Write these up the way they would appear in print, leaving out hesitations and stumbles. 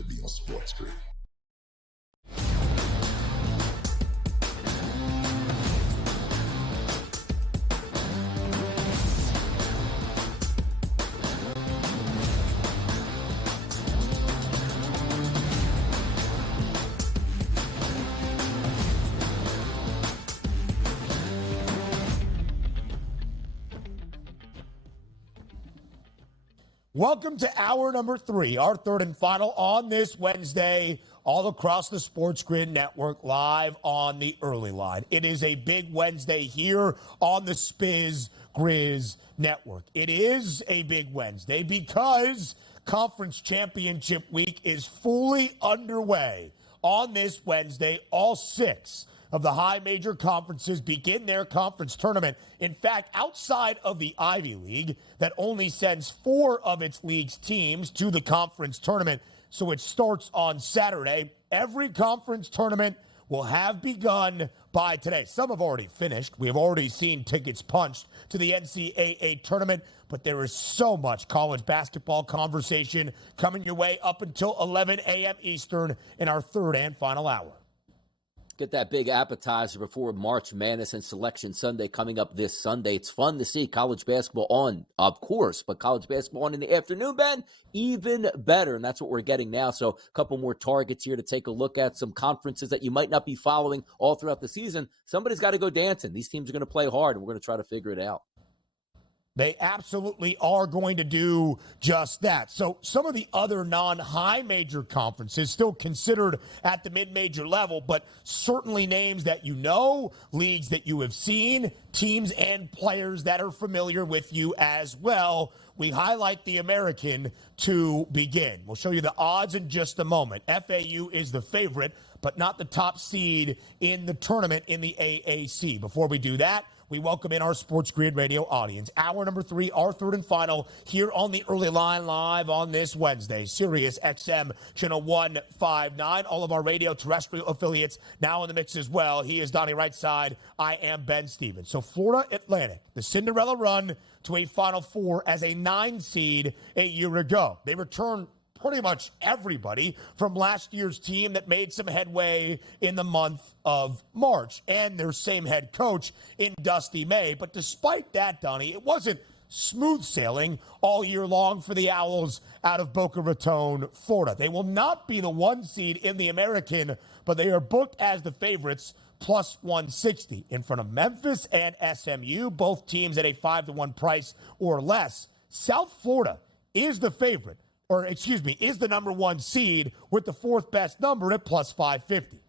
to be on SportsGrid. Welcome to hour number 3, our third and final on this Wednesday, all across the SportsGrid network, live on the early line. It is a big Wednesday here on the Spiz Grizz network. It is a big Wednesday because Conference Championship Week is fully underway. On this Wednesday, all 6 of the high major conferences begin their conference tournament. In fact, outside of the Ivy League, that only sends 4 of its league's teams to the conference tournament, so it starts on Saturday. Every conference tournament will have begun by today. Some have already finished. We have already seen tickets punched to the NCAA tournament, but there is so much college basketball conversation coming your way up until 11 a.m. Eastern in our third and final hour. Get that big appetizer before March Madness and Selection Sunday coming up this Sunday. It's fun to see college basketball on, of course, but college basketball on in the afternoon, Ben, even better, and that's what we're getting now. So a couple more targets here to take a look at, some conferences that you might not be following all throughout the season. Somebody's got to go dancing. These teams are going to play hard, and we're going to try to figure it out. They absolutely are going to do just that. So some of the other non-high major conferences still considered at the mid-major level, but certainly names that you know, leagues that you have seen, teams and players that are familiar with you as well. We highlight the American to begin. We'll show you the odds in just a moment. FAU is the favorite, but not the top seed in the tournament in the AAC. Before we do that, we welcome in our SportsGrid radio audience. Hour number 3, our third and final, here on the early line live on this Wednesday. Sirius XM channel 159. All of our radio terrestrial affiliates now in the mix as well. He is Donnie right side. I am Ben Stevens. So Florida Atlantic, the Cinderella run to a Final Four as a 9 seed a year ago. They return pretty much everybody from last year's team that made some headway in the month of March, and their same head coach in Dusty May. But despite that, Donnie, it wasn't smooth sailing all year long for the Owls out of Boca Raton, Florida. They will not be the 1 seed in the American, but they are booked as the favorites, plus 160 in front of Memphis and SMU, both teams at a 5-1 price or less. South Florida is the favorite, is the number 1 seed with the 4th best number at plus 550.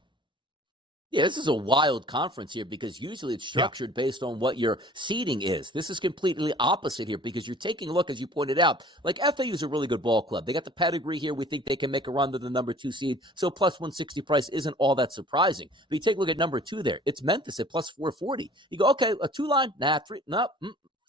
Yeah, this is a wild conference here because usually it's structured based on what your seeding is. This is completely opposite here because you're taking a look, as you pointed out, like FAU is a really good ball club. They got the pedigree here. We think they can make a run to the number 2 seed. So plus 160 price isn't all that surprising. But you take a look at number 2 there. It's Memphis at plus 440. You go, okay, a 2 line? Nah, 3, no,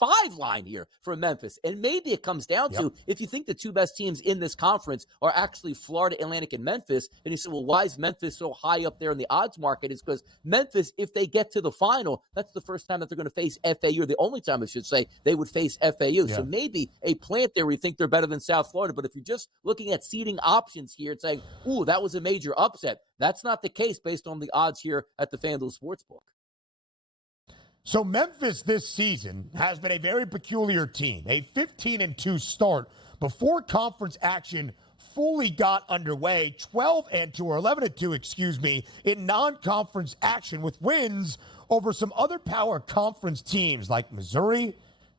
5 line here for Memphis. And maybe it comes down to, if you think the 2 best teams in this conference are actually Florida Atlantic and Memphis, and you say, well, why is Memphis so high up there in the odds market? It's because Memphis, if they get to the final, that's the first time that they're going to face FAU, or the only time I should say they would face FAU. Yeah. So maybe a plant there where you think they're better than South Florida. But if you're just looking at seeding options here and saying, ooh, that was a major upset, that's not the case based on the odds here at the FanDuel Sportsbook. So Memphis this season has been a very peculiar team, a 15-2 start before conference action fully got underway, 12-2 or 11-2, in non-conference action with wins over some other power conference teams like Missouri,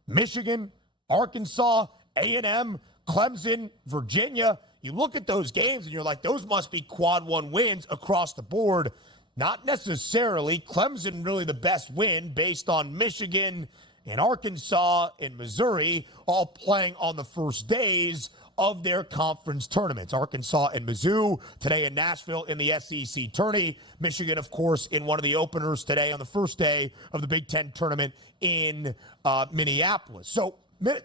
Michigan, Arkansas, A&M, Clemson, Virginia. You look at those games and you're like, those must be quad 1 wins across the board. Not necessarily. Clemson really the best win based on Michigan and Arkansas and Missouri all playing on the first days of their conference tournaments. Arkansas and Mizzou today in Nashville in the SEC tourney. Michigan, of course, in one of the openers today on the first day of the Big Ten tournament in Minneapolis. So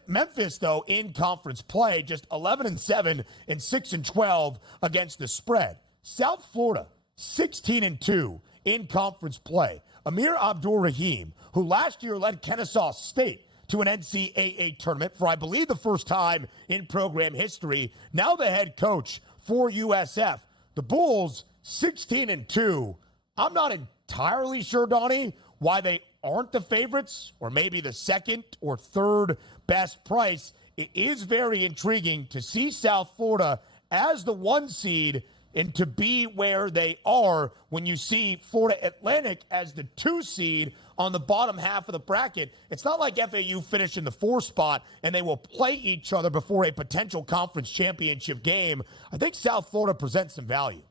Memphis, though, in conference play, just 11-7 and 6-12 against the spread. South Florida, 16-2 in conference play. Amir Abdur-Rahim, who last year led Kennesaw State to an NCAA tournament for, I believe, the first time in program history, now the head coach for USF. The Bulls, 16-2. I'm not entirely sure, Donnie, why they aren't the favorites or maybe the second or third best price. It is very intriguing to see South Florida as the 1 seed and to be where they are when you see Florida Atlantic as the 2 seed on the bottom half of the bracket. It's not like FAU finished in the 4 spot and they will play each other before a potential conference championship game. I think South Florida presents some value.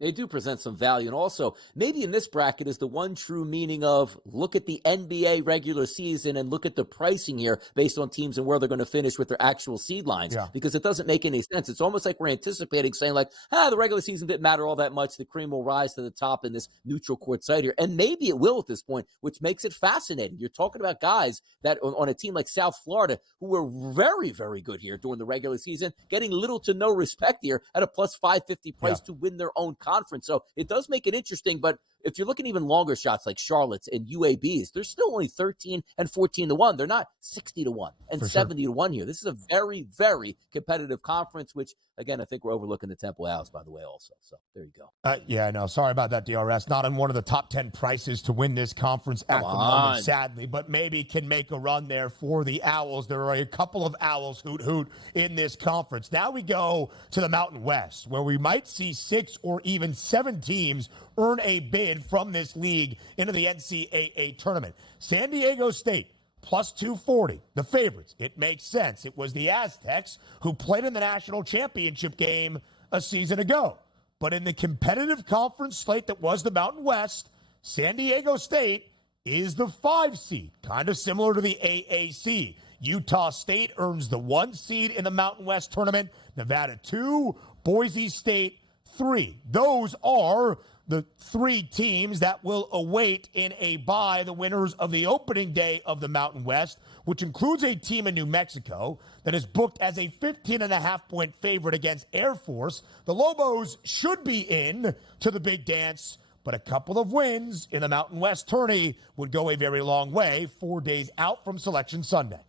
They do present some value. And also, maybe in this bracket is the one true meaning of look at the NBA regular season and look at the pricing here based on teams and where they're going to finish with their actual seed lines. Yeah. Because it doesn't make any sense. It's almost like we're anticipating saying like, the regular season didn't matter all that much. The cream will rise to the top in this neutral court site here. And maybe it will at this point, which makes it fascinating. You're talking about guys that on a team like South Florida who were very, very good here during the regular season, getting little to no respect here at a plus 550 price to win their own conference. So it does make it interesting, but if you're looking even longer shots like Charlotte's and UAB's, they're still only 13 and 14-1. They're not 60-1 and 70-1 here. This is a very, very competitive conference, which, again, I think we're overlooking the Temple Owls, by the way, also. So there you go. Yeah, no, sorry about that, DRS. Not on one of the top 10 prices to win this conference at the moment, sadly, but maybe can make a run there for the Owls. There are a couple of Owls hoot in this conference. Now we go to the Mountain West, where we might see 6 or even 7 teams earn a bid from this league into the NCAA tournament. San Diego State, plus 240, the favorites. It makes sense. It was the Aztecs who played in the national championship game a season ago. But in the competitive conference slate that was the Mountain West, San Diego State is the 5 seed, kind of similar to the AAC. Utah State earns the 1 seed in the Mountain West tournament. Nevada 2, Boise State 3. Those are the 3 teams that will await in a bye the winners of the opening day of the Mountain West, which includes a team in New Mexico that is booked as a 15.5-point favorite against Air Force. The Lobos should be in to the big dance, but a couple of wins in the Mountain West tourney would go a very long way 4 days out from Selection Sunday.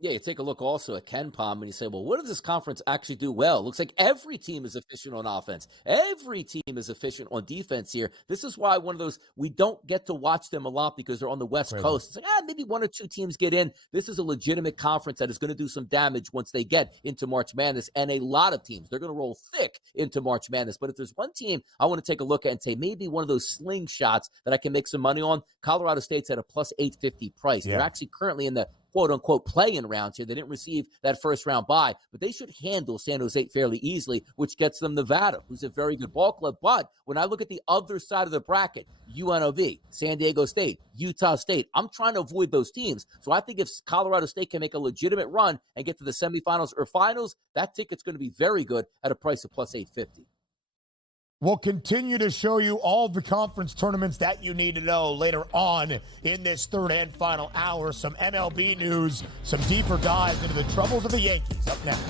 Yeah, you take a look also at KenPom and you say, well, what does this conference actually do well? It looks like every team is efficient on offense. Every team is efficient on defense here. This is why one of those, we don't get to watch them a lot because they're on the West Coast. It's like, maybe 1 or 2 teams get in. This is a legitimate conference that is going to do some damage once they get into March Madness. And a lot of teams, they're going to roll thick into March Madness. But if there's one team I want to take a look at and say maybe one of those slingshots that I can make some money on, Colorado State's at a plus 850 price. Yeah. They're actually currently in the quote-unquote play-in rounds here. They didn't receive that first-round bye, but they should handle San Jose fairly easily, which gets them Nevada, who's a very good ball club. But when I look at the other side of the bracket, UNLV, San Diego State, Utah State, I'm trying to avoid those teams. So I think if Colorado State can make a legitimate run and get to the semifinals or finals, that ticket's going to be very good at a price of plus 850. We'll continue to show you all the conference tournaments that you need to know later on in this third and final hour. Some MLB news, some deeper dives into the troubles of the Yankees up next.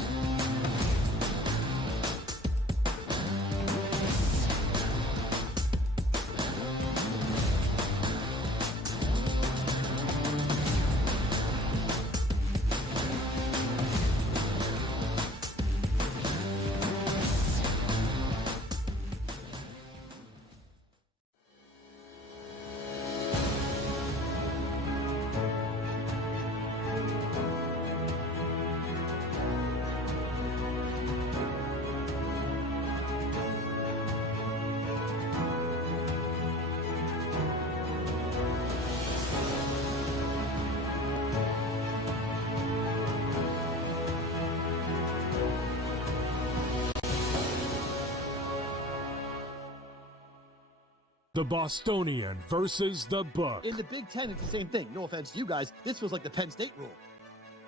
The Bostonian versus the Book. In the Big Ten, it's the same thing. No offense to you guys. This feels like the Penn State rule.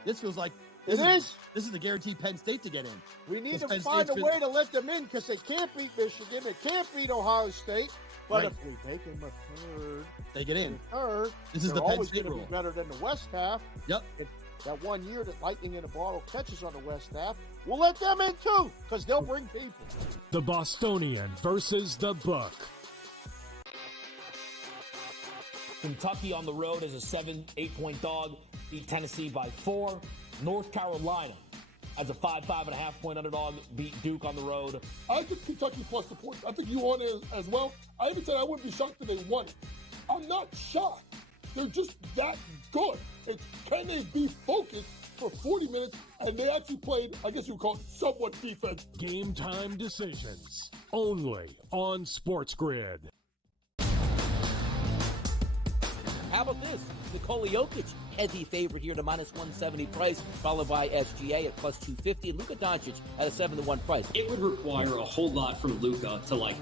This feels like this is the guaranteed Penn State to get in. We need to find a way to let them in because they can't beat Michigan. They can't beat Ohio State. But if we make them a third, they get in. Third, this is the Penn State rule. Be better than the West half. Yep. That 1 year that Lightning in a Bottle catches on the West half, we'll let them in too because they'll bring people. The Bostonian versus the Book. Kentucky on the road as a 7-8 point dog, beat Tennessee by 4. North Carolina, as a 5.5 point underdog, beat Duke on the road. I took Kentucky plus the points. I think you on it as well. I even said I wouldn't be shocked if they won it. I'm not shocked. They're just that good. It's can they be focused for 40 minutes, and they actually played, I guess you would call it somewhat defense. Game time decisions only on SportsGrid. How about this? Nikola Jokic, heavy favorite here to -170 price, followed by SGA at +250, and Luka Doncic at a 7-1 price. It would require a whole lot from Luka to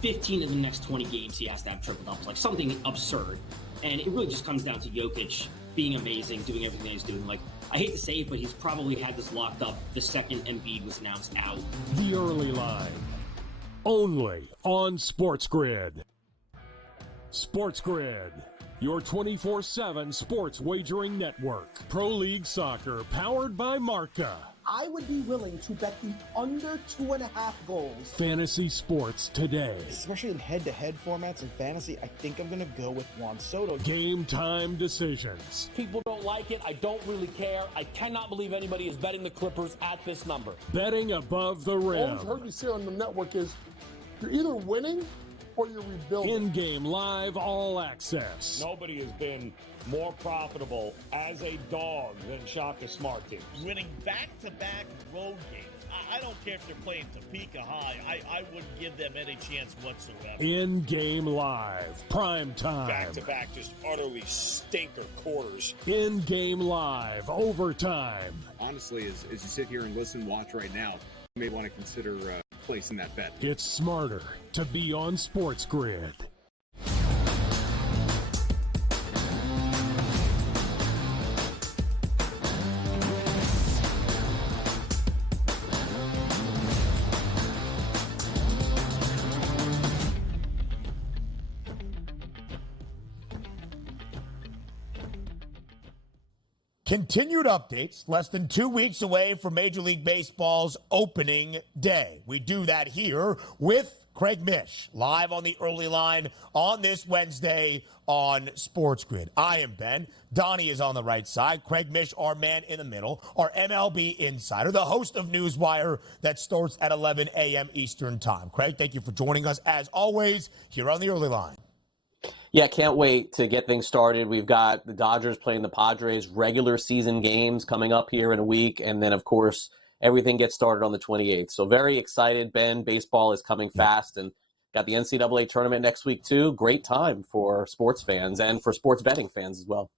15 of the next 20 games he has to have triple doubles, something absurd. And it really just comes down to Jokic being amazing, doing everything that he's doing. I hate to say it, but he's probably had this locked up the second Embiid was announced out. The early line only on SportsGrid. SportsGrid, your 24/7 sports wagering network. Pro League Soccer, powered by Marca. I would be willing to bet the under 2.5 goals. Fantasy sports today. Especially in head-to-head formats in fantasy, I think I'm going to go with Juan Soto. Game time decisions. People don't like it. I don't really care. I cannot believe anybody is betting the Clippers at this number. Betting above the All rim. I've heard you say on the network is you're either winning or you're rebuilding. In-game live all access. Nobody has been more profitable as a dog than Shaka Smart teams. Winning back-to-back road games. I don't care if they're playing Topeka High. I wouldn't give them any chance whatsoever. In-game live. Prime time. Back-to-back just utterly stinker quarters. In-game live. Overtime. Honestly, as you sit here and listen, watch right now, you may want to consider placing that bet. It's smarter to be on SportsGrid. Continued updates less than 2 weeks away from Major League Baseball's opening day. We do that here with Craig Mish, live on the early line on this Wednesday on SportsGrid. I am Ben. Donnie is on the right side. Craig Mish, our man in the middle, our MLB insider, the host of Newswire that starts at 11 a.m. Eastern time. Craig, thank you for joining us, as always, here on the early line. Yeah, can't wait to get things started. We've got the Dodgers playing the Padres, regular season games coming up here in a week. And then, of course, everything gets started on the 28th. So very excited, Ben. Baseball is coming fast, and got the NCAA tournament next week, too. Great time for sports fans and for sports betting fans as well.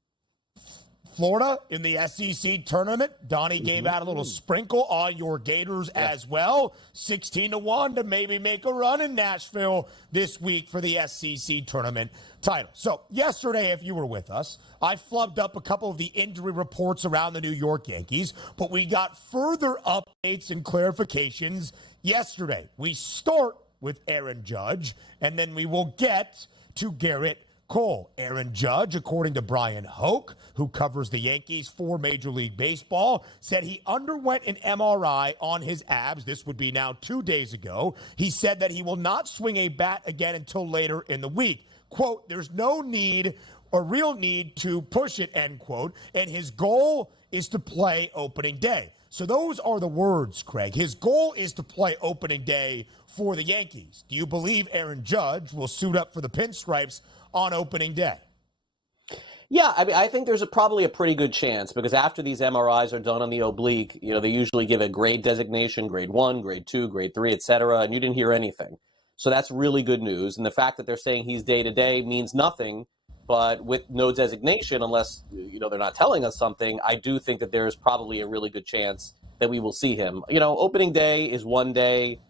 Florida in the SEC tournament. Donnie gave out a little sprinkle on your Gators as well. 16-1 to maybe make a run in Nashville this week for the SEC tournament title. So yesterday, if you were with us, I flubbed up a couple of the injury reports around the New York Yankees, but we got further updates and clarifications yesterday. We start with Aaron Judge, and then we will get to Garrett Cole. Aaron Judge, according to Brian Hoke, who covers the Yankees for Major League Baseball, said he underwent an MRI on his abs. This would be now 2 days ago. He said that he will not swing a bat again until later in the week. Quote, there's no need or real need to push it, end quote, and his goal is to play opening day. So those are the words, Craig. His goal is to play opening day for the Yankees. Do you believe Aaron Judge will suit up for the pinstripes on opening day? Yeah, I mean, I think there's probably a pretty good chance, because after these MRIs are done on the oblique, they usually give a grade designation, grade 1, grade 2, grade 3, et cetera, and you didn't hear anything. So that's really good news. And the fact that they're saying he's day-to-day means nothing, but with no designation, unless, they're not telling us something, I do think that there's probably a really good chance that we will see him. Opening day is one day.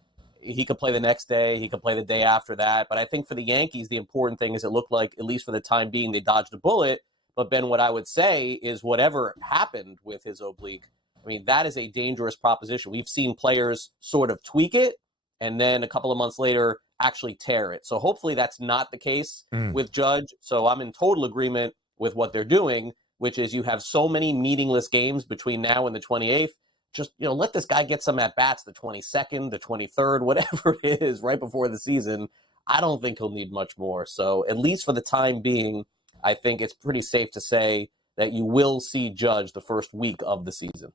He could play the next day. He could play the day after that. But I think for the Yankees, the important thing is it looked like, at least for the time being, they dodged a bullet. But, Ben, what I would say is whatever happened with his oblique, I mean, that is a dangerous proposition. We've seen players sort of tweak it and then a couple of months later actually tear it. So hopefully that's not the case with Judge. So I'm in total agreement with what they're doing, which is you have so many meaningless games between now and the 28th. Just, let this guy get some at-bats the 22nd, the 23rd, whatever it is, right before the season. I don't think he'll need much more. So at least for the time being, I think it's pretty safe to say that you will see Judge the first week of the season.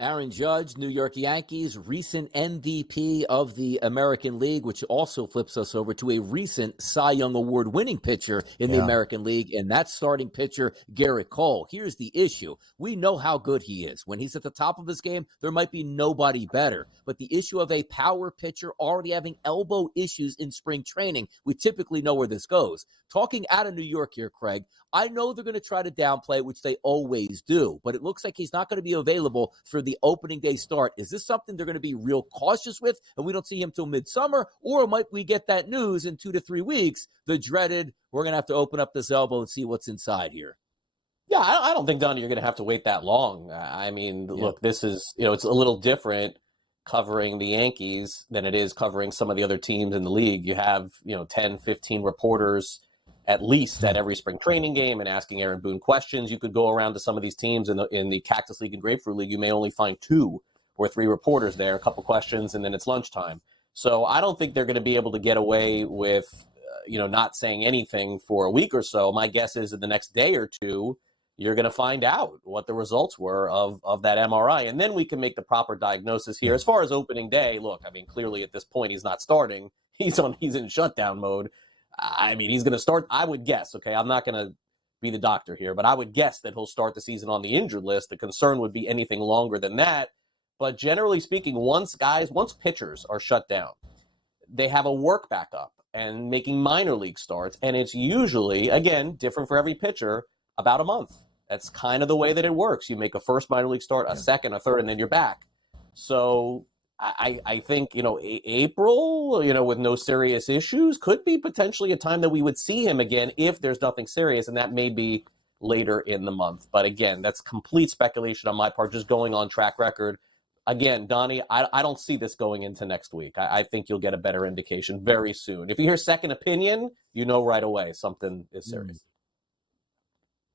Aaron Judge, New York Yankees, recent MVP of the American League, which also flips us over to a recent Cy Young Award winning pitcher in the American League, and that's starting pitcher Garrett Cole. Here's the issue. We know how good he is. When he's at the top of his game, there might be nobody better. But the issue of a power pitcher already having elbow issues in spring training, we typically know where this goes. Talking out of New York here, Craig, I know they're going to try to downplay it, which they always do, but it looks like he's not going to be available for the opening day start. Is this something they're going to be real cautious with, and we don't see him till midsummer, or might we get that news in 2 to 3 weeks, the dreaded, we're going to have to open up this elbow and see what's inside here? Yeah, I don't think, Donnie, you're going to have to wait that long. I mean, look, this is, it's a little different covering the Yankees than it is covering some of the other teams in the league. You have, 10, 15 reporters at least at every spring training game and asking Aaron Boone questions. You could go around to some of these teams in the Cactus League and Grapefruit League. You may only find 2 or 3 reporters there, a couple questions, and then it's lunchtime. So I don't think they're going to be able to get away with, not saying anything for a week or so. My guess is in the next day or two, you're going to find out what the results were of that MRI. And then we can make the proper diagnosis here. As far as opening day, look, I mean, clearly at this point, he's not starting. He's in shutdown mode. I mean, he's going to start, I would guess, okay, I'm not going to be the doctor here, but I would guess that he'll start the season on the injured list. The concern would be anything longer than that. But generally speaking, once pitchers are shut down, they have a work back up and making minor league starts. And it's usually, again, different for every pitcher, about a month. That's kind of the way that it works. You make a first minor league start, a second, a third, and then you're back. So I think, April, with no serious issues could be potentially a time that we would see him again if there's nothing serious, and that may be later in the month. But again, that's complete speculation on my part, just going on track record. Again, Donnie, I don't see this going into next week. I think you'll get a better indication very soon. If you hear second opinion, right away something is serious.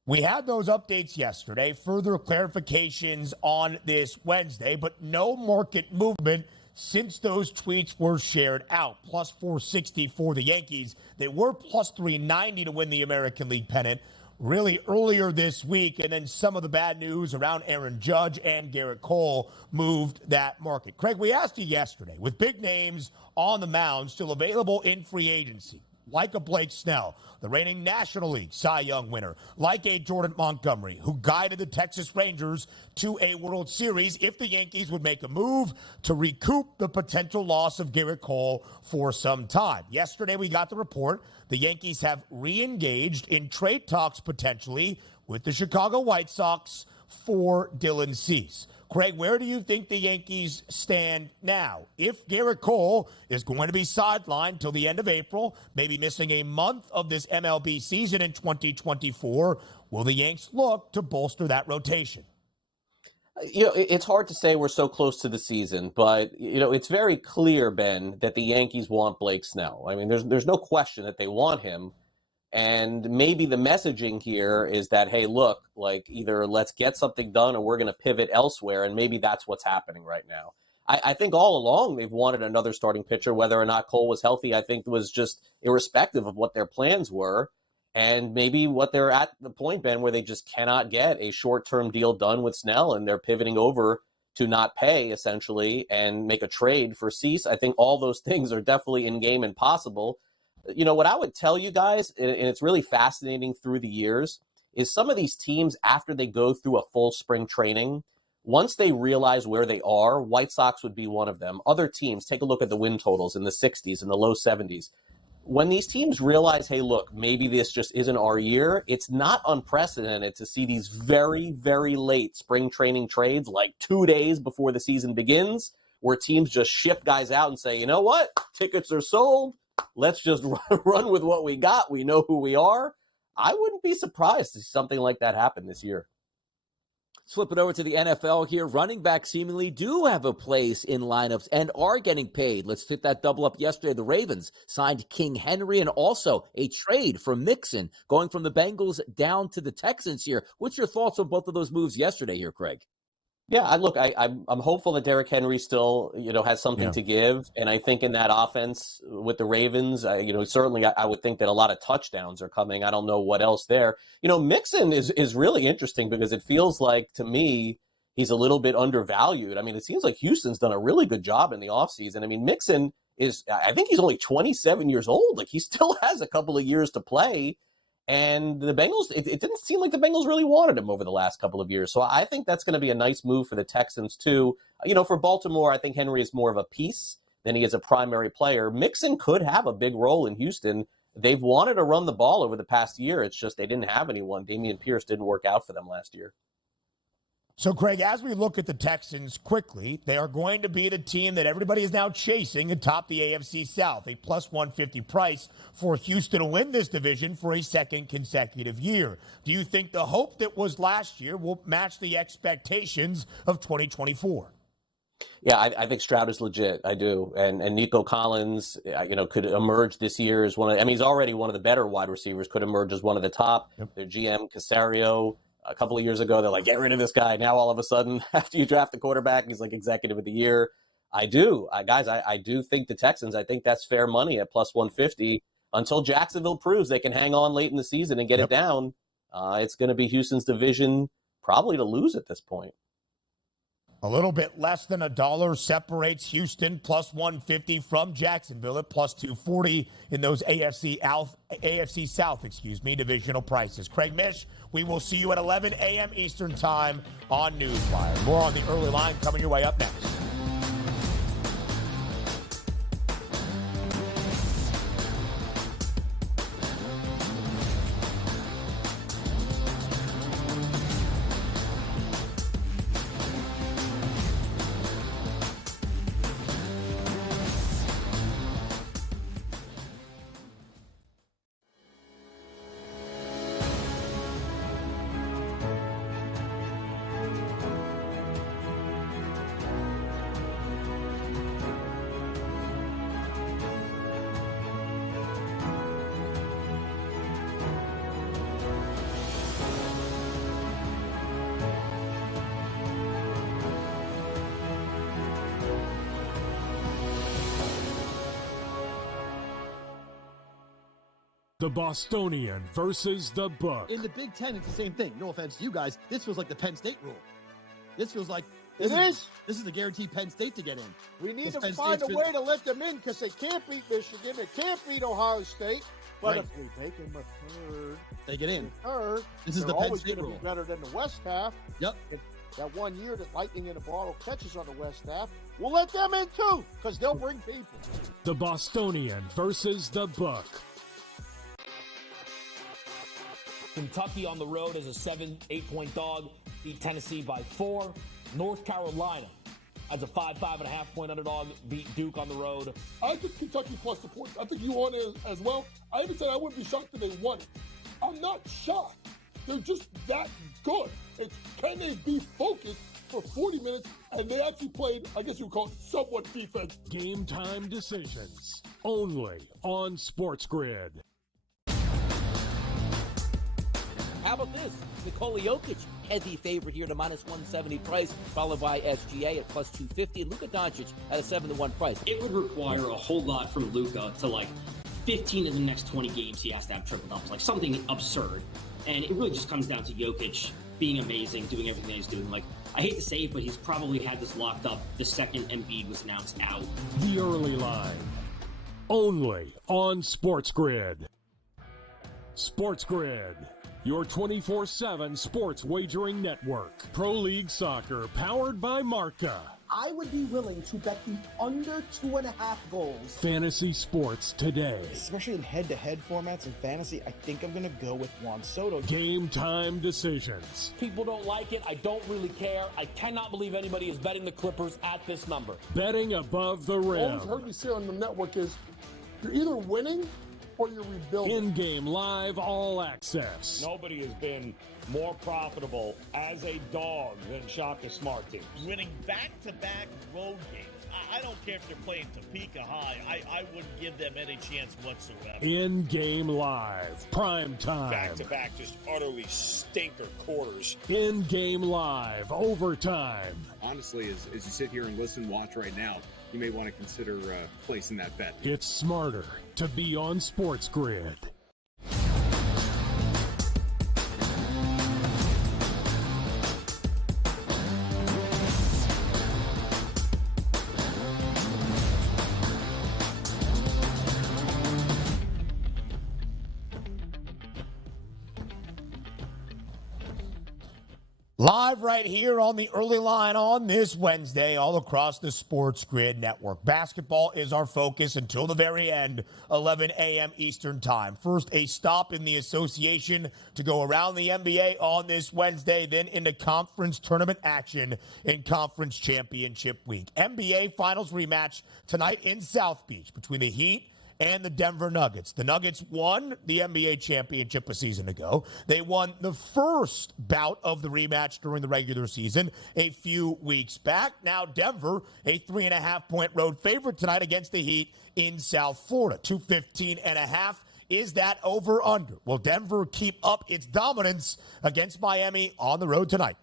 We had those updates yesterday, further clarifications on this Wednesday, but no market movement since those tweets were shared out. Plus 460 for the Yankees. They were plus 390 to win the American League pennant really earlier this week, and then some of the bad news around Aaron Judge and Garrett Cole moved that market. Craig, we asked you yesterday, with big names on the mound still available in free agency, like a Blake Snell, the reigning National League Cy Young winner, like a Jordan Montgomery, who guided the Texas Rangers to a World Series, if the Yankees would make a move to recoup the potential loss of Garrett Cole for some time. Yesterday, we got the report the Yankees have re-engaged in trade talks potentially with the Chicago White Sox for Dylan Cease. Craig, where do you think the Yankees stand now? If Garrett Cole is going to be sidelined till the end of April, maybe missing a month of this MLB season in 2024, will the Yanks look to bolster that rotation? It's hard to say we're so close to the season, but, it's very clear, Ben, that the Yankees want Blake Snell. I mean, there's no question that they want him. And maybe the messaging here is that, hey, look, like either let's get something done or we're going to pivot elsewhere. And maybe that's what's happening right now. I think all along they've wanted another starting pitcher. Whether or not Cole was healthy, I think was just irrespective of what their plans were. And maybe what they're at the point, Ben, where they just cannot get a short-term deal done with Snell, and they're pivoting over to not pay, essentially, and make a trade for Cease. I think all those things are definitely in-game and possible. What I would tell you guys, and it's really fascinating through the years, is some of these teams, after they go through a full spring training, once they realize where they are, White Sox would be one of them. Other teams, take a look at the win totals in the 60s and the low 70s. When these teams realize, hey, look, maybe this just isn't our year, it's not unprecedented to see these very, very late spring training trades, like 2 days before the season begins, where teams just ship guys out and say, you know what, tickets are sold. Let's just run with what we got. We know who we are. I wouldn't be surprised to see something like that happen this year. Let's flip it over to the NFL here. Running backs seemingly do have a place in lineups and are getting paid. Let's fit that double up yesterday. The Ravens signed King Henry and also a trade for Mixon, going from the Bengals down to the Texans here. What's your thoughts on both of those moves yesterday here, Craig? Yeah, I'm hopeful that Derrick Henry still, has something to give. And I think in that offense with the Ravens, certainly I would think that a lot of touchdowns are coming. I don't know what else there. Mixon is really interesting because it feels like to me he's a little bit undervalued. I mean, it seems like Houston's done a really good job in the offseason. I mean, Mixon I think he's only 27 years old. Like, he still has a couple of years to play. And the Bengals, it didn't seem like the Bengals really wanted him over the last couple of years. So I think that's going to be a nice move for the Texans, too. For Baltimore, I think Henry is more of a piece than he is a primary player. Mixon could have a big role in Houston. They've wanted to run the ball over the past year. It's just they didn't have anyone. Dameon Pierce didn't work out for them last year. So, Craig, as we look at the Texans quickly, they are going to be the team that everybody is now chasing atop the AFC South, a plus 150 price for Houston to win this division for a second consecutive year. Do you think the hope that was last year will match the expectations of 2024? Yeah, I think Stroud is legit. I do. And Nico Collins, could emerge this year as he's already one of the better wide receivers, could emerge as one of the top. Yep. Their GM, Casario, a couple of years ago, they're like, get rid of this guy. Now, all of a sudden, after you draft the quarterback, he's like executive of the year. I do. I do think the Texans, I think that's fair money at plus 150 until Jacksonville proves they can hang on late in the season and get it down. It's going to be Houston's division probably to lose at this point. A little bit less than $1 separates Houston plus 150 from Jacksonville at plus 240 in those AFC South, divisional prices. Craig Mish, we will see you at 11 a.m. Eastern time on Newswire. More on the early line coming your way up next. The Bostonian versus the Book. In the Big Ten, it's the same thing. No offense to you guys. This feels like the Penn State rule. This feels like this is the guaranteed Penn State to get in. We need to find a way to let them in because they can't beat Michigan. They can't beat Ohio State. But if we make them a third, they get in. Third. This is the Penn State rule. Be better than the West half. Yep. That 1 year that Lightning in a bottle catches on the West half, we'll let them in too because they'll bring people. The Bostonian versus the Book. Kentucky on the road as a 7-8 dog, beat Tennessee by 4. North Carolina as a 5.5 point underdog, beat Duke on the road. I think Kentucky plus the points. I think you want it as well. I even said I wouldn't be shocked if they won it. I'm not shocked. They're just that good. It's can they be focused for 40 minutes? And they actually played, I guess you would call it somewhat defense. Game time decisions only on SportsGrid. How about this? Nikola Jokic, heavy favorite here to minus 170 price, followed by SGA at plus 250, and Luka Doncic at a 7-1 price. It would require a whole lot from Luka to 15 of the next 20 games he has to have triple doubles, something absurd. And it really just comes down to Jokic being amazing, doing everything he's doing. I hate to say it, but he's probably had this locked up the second Embiid was announced out. The early line, only on SportsGrid. SportsGrid, your 24/7 sports wagering network. Pro League Soccer, powered by Marca. I would be willing to bet the under 2.5 goals. Fantasy sports today. Especially in head-to-head formats in fantasy, I think I'm going to go with Juan Soto. Game time decisions. People don't like it. I don't really care. I cannot believe anybody is betting the Clippers at this number. Betting above the rim. All I've heard you say on the network is you're either winning or you're rebuilding. In-game live, all access. Nobody has been more profitable as a dog than Shaka Smart teams. Winning back-to-back road games. I don't care if they're playing Topeka High. I wouldn't give them any chance whatsoever. In-game live, prime time. Back-to-back, just utterly stinker quarters. In-game live, overtime. Honestly, as you sit here and listen, watch right now, you may want to consider placing that bet. It's smarter to be on SportsGrid. Live right here on the early line on this Wednesday, all across the SportsGrid network. Basketball is our focus until the very end, 11 a.m. Eastern time. First, a stop in the association to go around the NBA on this Wednesday, then into conference tournament action in Conference Championship Week. NBA Finals rematch tonight in South Beach between the Heat and the Denver Nuggets. The Nuggets won the NBA championship a season ago. They won the first bout of the rematch during the regular season a few weeks back. Now Denver, a 3.5-point road favorite tonight against the Heat in South Florida. 215.5. Is that over-under? Will Denver keep up its dominance against Miami on the road tonight?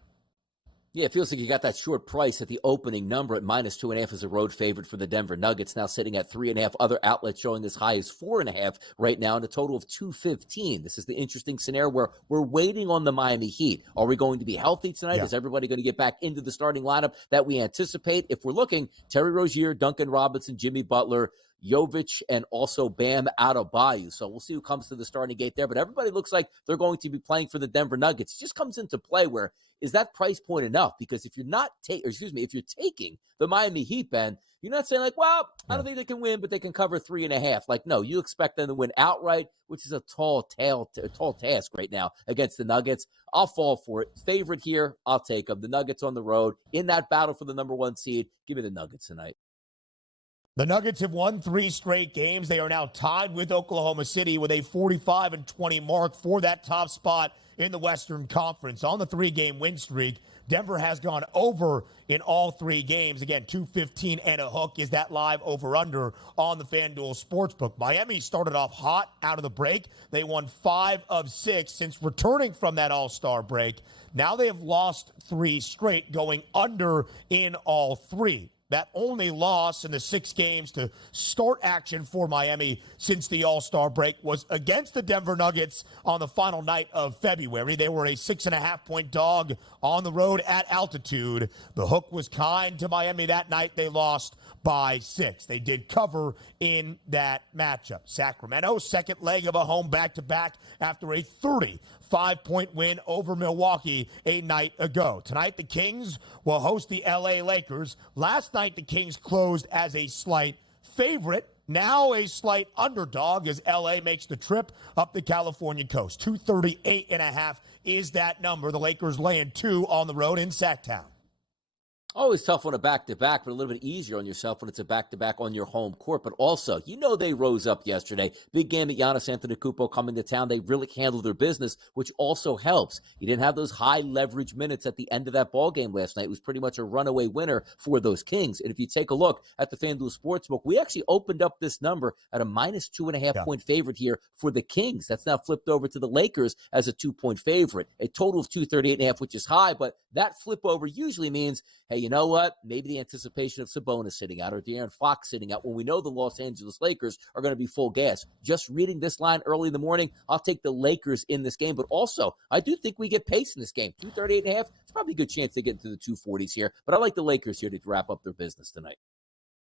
Yeah, it feels like you got that short price at the opening number at -2.5 as a road favorite for the Denver Nuggets, now sitting at 3.5. Other outlets showing as high as 4.5 right now, and a total of 215. This is the interesting scenario where we're waiting on the Miami Heat. Are we going to be healthy tonight? Yeah. Is everybody going to get back into the starting lineup that we anticipate? If we're looking, Terry Rozier, Duncan Robinson, Jimmy Butler, Jovic, and also Bam Adebayo. So we'll see who comes to the starting gate there. But everybody looks like they're going to be playing for the Denver Nuggets. It just comes into play where, is that price point enough? Because if you're if you're taking the Miami Heat, Ben, you're not saying like, well, I don't think they can win, but they can cover 3.5. Like, no, you expect them to win outright, which is a tall task right now against the Nuggets. I'll fall for it. Favorite here, I'll take them. The Nuggets on the road in that battle for the number 1 seed. Give me the Nuggets tonight. The Nuggets have won 3 straight games. They are now tied with Oklahoma City with a 45-20 mark for that top spot in the Western Conference. On the 3-game win streak, Denver has gone over in all 3 games. Again, 215 and a hook is that live over-under on the FanDuel Sportsbook. Miami started off hot out of the break. They won 5 of 6 since returning from that All-Star break. Now they have lost 3 straight, going under in all 3. That only loss in the 6 games to start action for Miami since the All-Star break was against the Denver Nuggets on the final night of February. They were a 6.5-point dog on the road at altitude. The hook was kind to Miami that night. They lost by 6. They did cover in that matchup. Sacramento, second leg of a home back-to-back after a 35-point win over Milwaukee a night ago. Tonight, the Kings will host the LA Lakers. Last night, the Kings closed as a slight favorite. Now a slight underdog as LA makes the trip up the California coast. 238.5 is that number. The Lakers laying 2 on the road in Sacktown. Always tough on a back-to-back, but a little bit easier on yourself when it's a back-to-back on your home court. But also, they rose up yesterday. Big game at Giannis Antetokounmpo coming to town. They really handled their business, which also helps. You didn't have those high-leverage minutes at the end of that ball game last night. It was pretty much a runaway winner for those Kings. And if you take a look at the FanDuel Sportsbook, we actually opened up this number at a -2.5-point favorite here for the Kings. That's now flipped over to the Lakers as a 2-point favorite. A total of 238.5, which is high, but that flip over usually means, hey, you know what? Maybe the anticipation of Sabonis sitting out or De'Aaron Fox sitting out when we know the Los Angeles Lakers are going to be full gas. Just reading this line early in the morning, I'll take the Lakers in this game. But also, I do think we get pace in this game. 238.5, it's probably a good chance to get into the 240s here. But I like the Lakers here to wrap up their business tonight.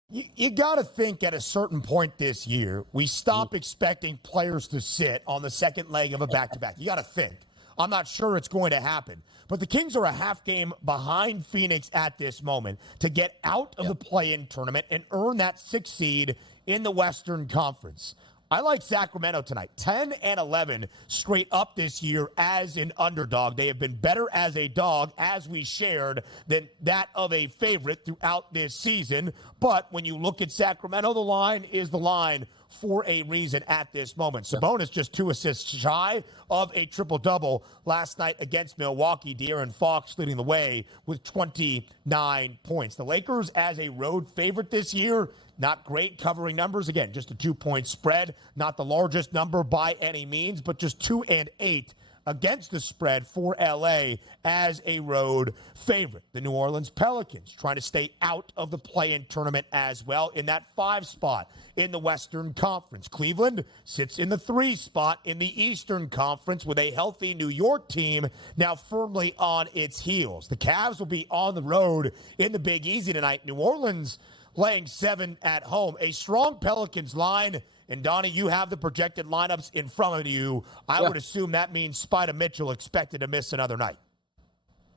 You got to think at a certain point this year, we stop expecting players to sit on the second leg of a back-to-back. You got to think. I'm not sure it's going to happen. But the Kings are a half game behind Phoenix at this moment to get out of the play-in tournament and earn that 6th seed in the Western Conference. I like Sacramento tonight. 10-11 straight up this year as an underdog. They have been better as a dog, as we shared, than that of a favorite throughout this season. But when you look at Sacramento, the line is the line for a reason at this moment. Sabonis just 2 assists shy of a triple-double last night against Milwaukee. De'Aaron Fox leading the way with 29 points. The Lakers as a road favorite this year, not great covering numbers. Again, just a 2-point spread. Not the largest number by any means, but just 2 and 8 against the spread for LA as a road favorite. The New Orleans Pelicans trying to stay out of the play-in tournament as well in that 5 spot in the Western Conference. Cleveland sits in the 3 spot in the Eastern Conference with a healthy New York team now firmly on its heels. The Cavs will be on the road in the Big Easy tonight. New Orleans laying 7 at home. A strong Pelicans line. And, Donnie, you have the projected lineups in front of you. I would assume that means Spider Mitchell expected to miss another night.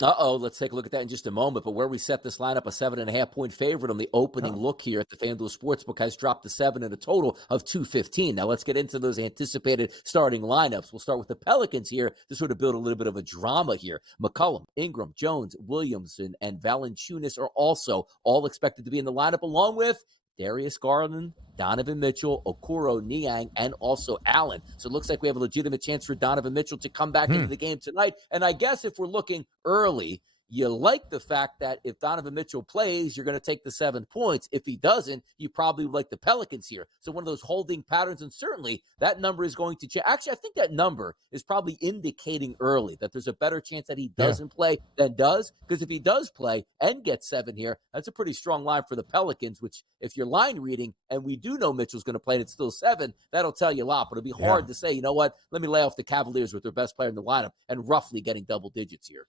Let's take a look at that in just a moment. But where we set this lineup, a 7.5-point favorite on the opening look here at the FanDuel Sportsbook has dropped to 7 and a total of 215. Now let's get into those anticipated starting lineups. We'll start with the Pelicans here to sort of build a little bit of a drama here. McCollum, Ingram, Jones, Williamson, and Valanciunas are also all expected to be in the lineup, along with Darius Garland, Donovan Mitchell, Okoro, Niang, and also Allen. So it looks like we have a legitimate chance for Donovan Mitchell to come back into the game tonight. And I guess if we're looking early, you like the fact that if Donovan Mitchell plays, you're going to take the 7 points. If he doesn't, you probably like the Pelicans here. So one of those holding patterns, and certainly that number is going to change. Actually, I think that number is probably indicating early that there's a better chance that he doesn't play than does, because if he does play and gets 7 here, that's a pretty strong line for the Pelicans, which if you're line reading and we do know Mitchell's going to play and it's still 7, that'll tell you a lot. But it'll be hard to say, you know what, let me lay off the Cavaliers with their best player in the lineup and roughly getting double digits here.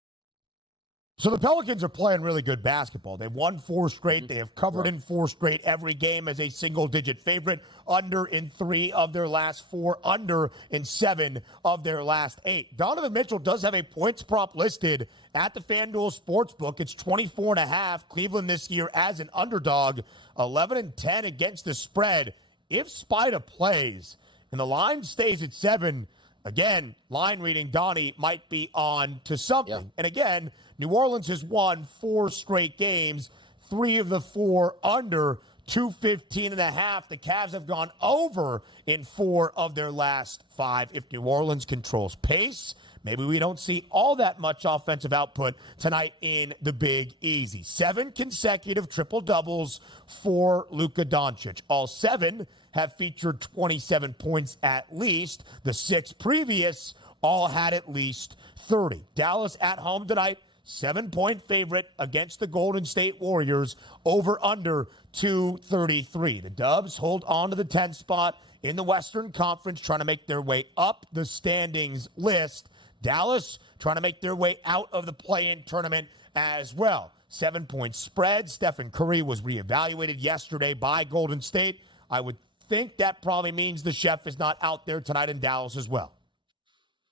So the Pelicans are playing really good basketball. They've won 4 straight. They have covered in 4 straight, every game as a single-digit favorite, under in 3 of their last 4, under in 7 of their last 8. Donovan Mitchell does have a points prop listed at the FanDuel Sportsbook. It's 24.5. Cleveland this year as an underdog, 11-10 against the spread. If Spida plays and the line stays at 7, again, line reading, Donnie might be on to something. And again, New Orleans has won 4 straight games, 3 of the 4 under 215.5. The Cavs have gone over in 4 of their last 5. If New Orleans controls pace, maybe we don't see all that much offensive output tonight in the Big Easy. 7 consecutive triple-doubles for Luka Doncic. All 7 have featured 27 points at least. The 6 previous all had at least 30. Dallas at home tonight, 7-point favorite against the Golden State Warriors, over under 233. The Dubs hold on to the 10th spot in the Western Conference, trying to make their way up the standings list. Dallas trying to make their way out of the play-in tournament as well. 7-point spread. Stephen Curry was reevaluated yesterday by Golden State. I would think that probably means the chef is not out there tonight in Dallas as well.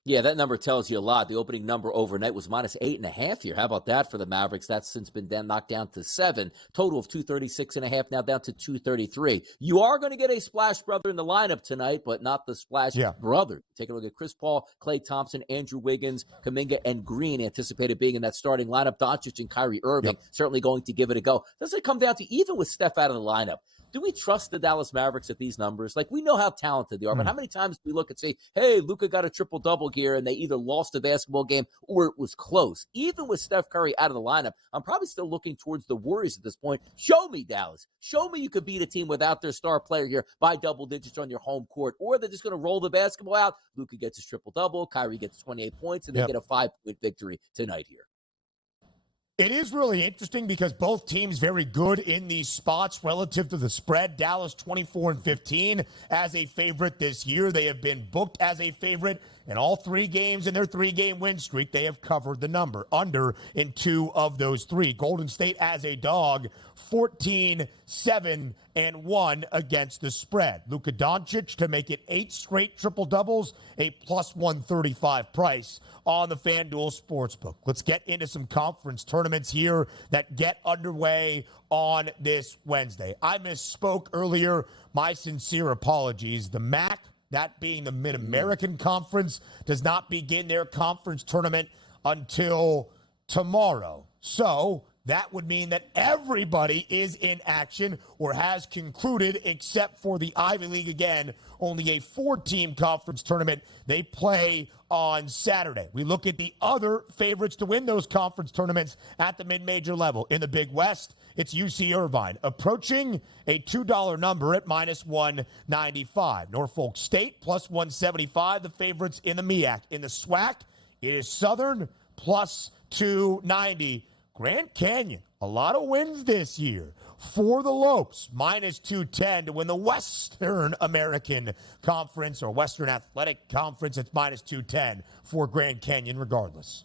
Yeah, that number tells you a lot. The opening number overnight was minus 8.5 here. How about that for the Mavericks? That's since been knocked down to 7. Total of 236.5, now down to 233. You are going to get a Splash Brother in the lineup tonight, but not the Splash Brother. Take a look at Chris Paul, Klay Thompson, Andrew Wiggins, Kuminga, and Green anticipated being in that starting lineup. Doncic and Kyrie Irving certainly going to give it a go. Does it come down to, even with Steph out of the lineup, do we trust the Dallas Mavericks at these numbers? Like, we know how talented they are, but how many times do we look and say, hey, Luka got a triple-double here, and they either lost a basketball game or it was close? Even with Steph Curry out of the lineup, I'm probably still looking towards the Warriors at this point. Show me, Dallas. Show me you could beat a team without their star player here by double digits on your home court, or they're just going to roll the basketball out. Luka gets his triple-double, Kyrie gets 28 points, and they get a 5-point victory tonight here. It is really interesting because both teams very good in these spots relative to the spread. Dallas 24-15 as a favorite this year. They have been booked as a favorite in all 3 games in their 3-game win streak. They have covered the number, under in 2 of those 3. Golden State as a dog, 14-7-1 against the spread. Luka Doncic to make it 8 straight triple-doubles, a plus 135 price on the FanDuel Sportsbook. Let's get into some conference tournaments here that get underway on this Wednesday. I misspoke earlier. My sincere apologies. The MAC, that being the Mid-American Conference, does not begin their conference tournament until tomorrow. So that would mean that everybody is in action or has concluded, except for the Ivy League. Again, only a 4-team conference tournament. They play on Saturday. We look at the other favorites to win those conference tournaments at the mid-major level. In the Big West, it's UC Irvine, approaching a $2 number at minus 195. Norfolk State, plus 175, the favorites in the MEAC. In the SWAC, it is Southern, plus 290. Grand Canyon, a lot of wins this year for the Lopes, minus 210 to win the Western American Conference or Western Athletic Conference. It's minus 210 for Grand Canyon regardless.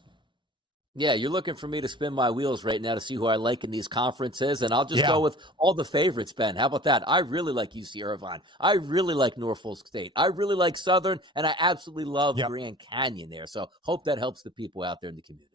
Yeah, you're looking for me to spin my wheels right now to see who I like in these conferences, and I'll just go with all the favorites, Ben. How about that? I really like UC Irvine. I really like Norfolk State. I really like Southern, and I absolutely love Grand Canyon there. So hope that helps the people out there in the community.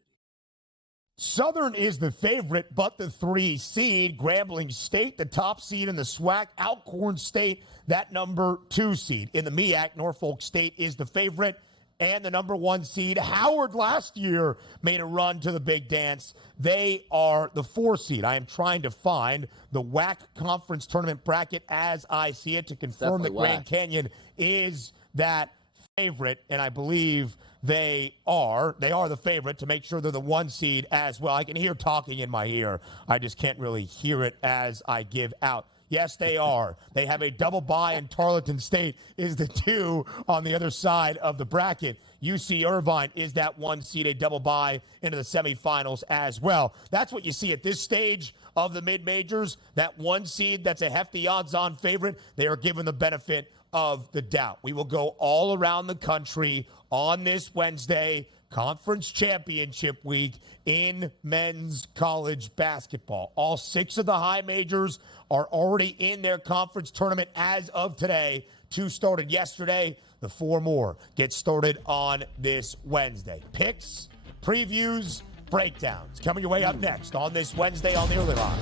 Southern is the favorite, but the 3 seed. Grambling State, the top seed in the SWAC. Alcorn State, that number 2 seed. In the MEAC, Norfolk State is the favorite and the number 1 seed. Howard last year made a run to the big dance. They are the 4 seed. I am trying to find the WAC conference tournament bracket as I see it to confirm that Grand Canyon is that favorite, and I believe they are the favorite to make sure they're the 1 seed as well. I can hear talking in my ear. I just can't really hear it as I give out. Yes, they are. They have a double bye, and Tarleton State is the 2 on the other side of the bracket. UC Irvine is that 1 seed, a double bye into the semifinals as well. That's what you see at this stage of the mid-majors. That 1 seed that's a hefty odds-on favorite, they are given the benefit of the doubt. We will go all around the country on this Wednesday, Conference Championship Week in men's college basketball. All 6 of the high majors are already in their conference tournament as of today. 2 started yesterday. The 4 more get started on this Wednesday. Picks, previews, breakdowns coming your way up next on this Wednesday on the Early Line.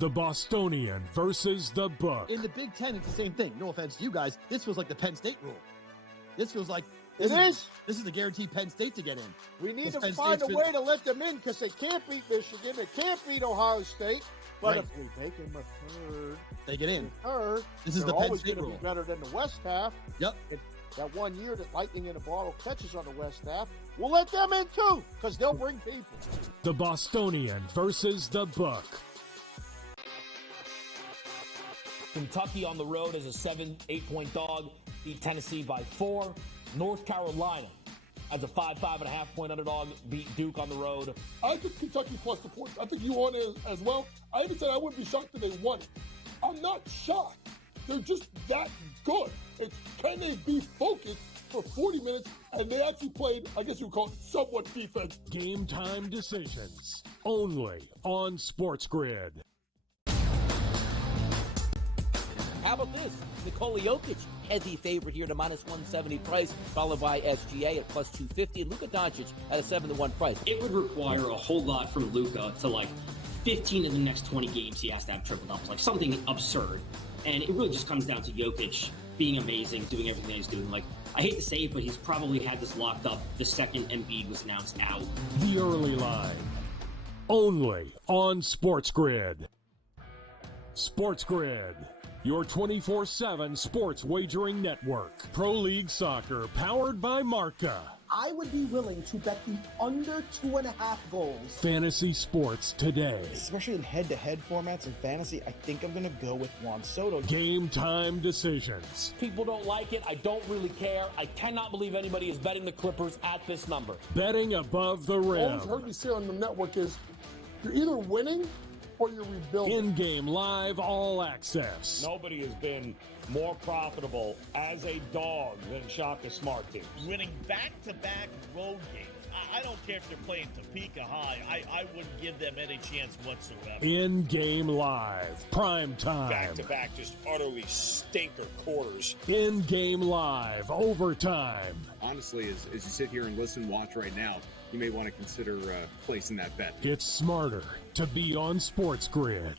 The Bostonian versus the Book. In the Big Ten, it's the same thing. No offense to you guys. This feels like the Penn State rule. This feels like this is the guaranteed Penn State to get in. We need to find a way to let them in because they can't beat Michigan. They can't beat Ohio State. But if we make them a third, they get in. Third, this is the Penn State rule. Be better than the West half. Yep. That 1 year that Lightning in a Bottle catches on the West half, we'll let them in too because they'll bring people. The Bostonian versus the Book. Kentucky on the road as a 7-8 dog, beat Tennessee by 4. North Carolina as a 5.5 point underdog, beat Duke on the road. I think Kentucky plus the points. I think you on it as well. I even said I wouldn't be shocked if they won it. I'm not shocked. They're just that good. It's can they be focused for 40 minutes? And they actually played, I guess you would call it somewhat defense. Game time decisions only on SportsGrid. How about this? Nikola Jokic, heavy favorite here to -170 price, followed by SGA at +250, and Luka Doncic at a 7-1 price. It would require a whole lot from Luka to 15 of the next 20 games he has to have triple doubles, something absurd. And it really just comes down to Jokic being amazing, doing everything he's doing. I hate to say it, but he's probably had this locked up the second Embiid was announced out. The Early Line, only on SportsGrid. SportsGrid, your 24/7 sports wagering network. Pro League Soccer, powered by Marca. I would be willing to bet the under 2.5 goals. Fantasy sports today. Especially in head-to-head formats in fantasy, I think I'm going to go with Juan Soto. Game time decisions. People don't like it. I don't really care. I cannot believe anybody is betting the Clippers at this number. Betting above the rim. All I've heard you say on the network is you're either winning or you're rebuilding. In-game live, all access. Nobody has been more profitable as a dog than Shaka Smart teams. Winning back-to-back road games. I don't care if they're playing Topeka High. I wouldn't give them any chance whatsoever. In-game live, prime time. Back-to-back, just utterly stinker quarters. In-game live, overtime. Honestly, as you sit here and listen, watch right now, you may want to consider placing that bet. It's smarter to be on SportsGrid.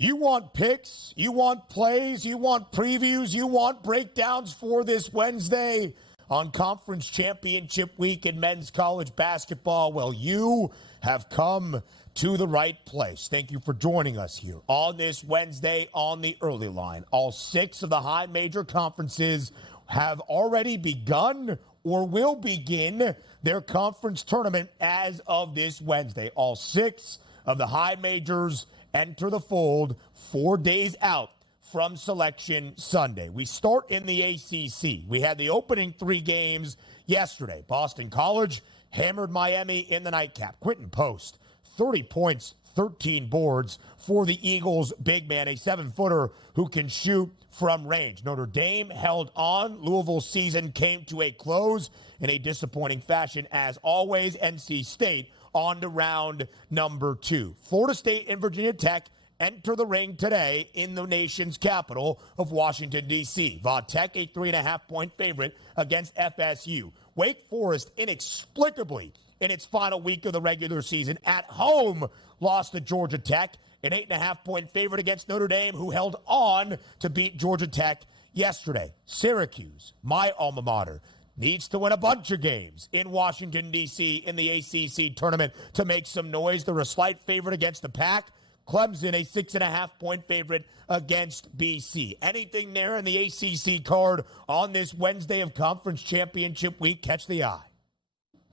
You want picks, you want plays, you want previews, you want breakdowns for this Wednesday on Conference Championship Week in men's college basketball. Well, you have come to the right place. Thank you for joining us here on this Wednesday on the early line. All 6 of the high major conferences have already begun or will begin their conference tournament as of this Wednesday. All 6 of the high majors enter the fold 4 days out from Selection Sunday. We start in the ACC. We had the opening 3 games yesterday. Boston College hammered Miami in the nightcap. Quentin Post, 30 points, 13 boards for the Eagles' big man, a 7-footer who can shoot from range. Notre Dame held on. Louisville's season came to a close in a disappointing fashion. As always, NC State on to round number 2. Florida State and Virginia Tech enter the ring today in the nation's capital of Washington, D.C. Va Tech, a 3.5-point favorite against FSU. Wake Forest, inexplicably, in its final week of the regular season, at home, lost to Georgia Tech, an 8.5-point favorite against Notre Dame, who held on to beat Georgia Tech yesterday. Syracuse, my alma mater, needs to win a bunch of games in Washington, D.C. in the ACC tournament to make some noise. They're a slight favorite against the Pac. Clemson, a 6.5-point favorite against BC. Anything there in the ACC card on this Wednesday of Conference Championship Week catch the eye?